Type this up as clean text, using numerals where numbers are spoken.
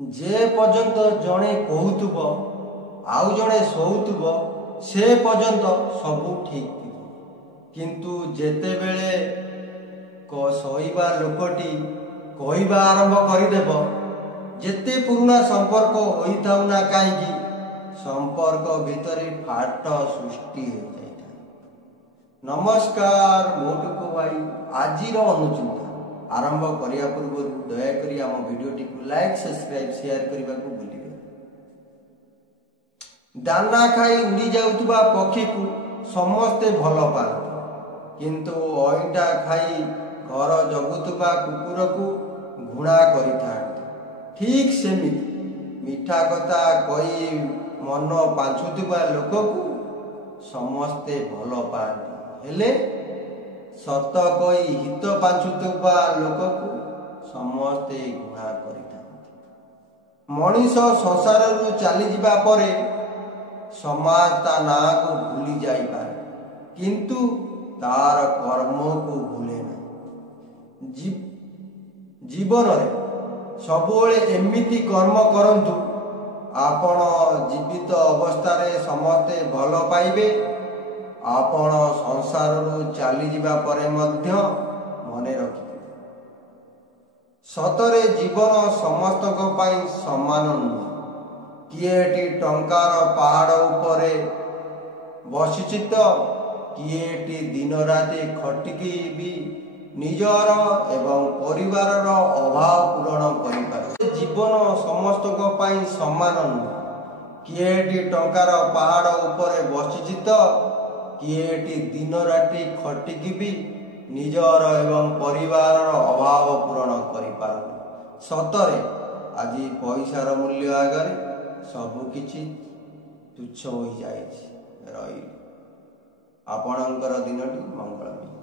जे पर्यंत जड़े कहूब आउ जड़े शोथुब से पर्यंत सबू ठीक थी किंतु जेते बेले सहीबा लोकटी कहवा आरंभ करदेव जेते पुराना संपर्क होता ना कहीं संपर्क भितर फाट सृष्टि हो जाए। नमस्कार मोटुको भाई आज अनुचिंता आरंभ करिया पूर्व दयाकोरी आम भिडियोटी को लाइक सब्सक्राइब शेयर करने को भूलिबे। दाना खाई उड़ी जाउतबा पक्षी को समस्ते भल पाते किंतु अईटा खाई घर जगुतबा कुकुर को घृणा करिथांते। ठीक सेमिति मिठा कथा कही मन पांछुतबा लोक को समस्ते भल पाते हेले सत कही हित पांछुतबा लोक को समस्ते घृणा करिथांते। मनीष संसार रु चली जिबा परे समाज ता ना को भूली जाई पारे किंतु तार कर्म को भूले ना। जीवन रे सबुले एमिति कर्म करंतु आपण जीवित अवस्था रे समस्ते भल पाइबे। आपण संसार रु चली जिबा परे मध्य मने रखिबे सतरे जीवन समस्तक पाई समान नुहे। किएटी टंकार पहाड़ उपरे बसिछि तो किएटी दिन राति खटिकी भी निजर एवं परिवार अभाव पूरण करिपारे। जीवन समस्तक पाई समान नुहे। किएटी टंकार पहाड़ उपरे बसिछि तो किएटी दिन राति खटिकी भी निजर एवं परिवार अभाव पूरण करिपारे। सतरे आज पैसार मूल्य आगे सबकिछि तुच्छ हो जाए। रही आपणकर दिनटी मंगलमय।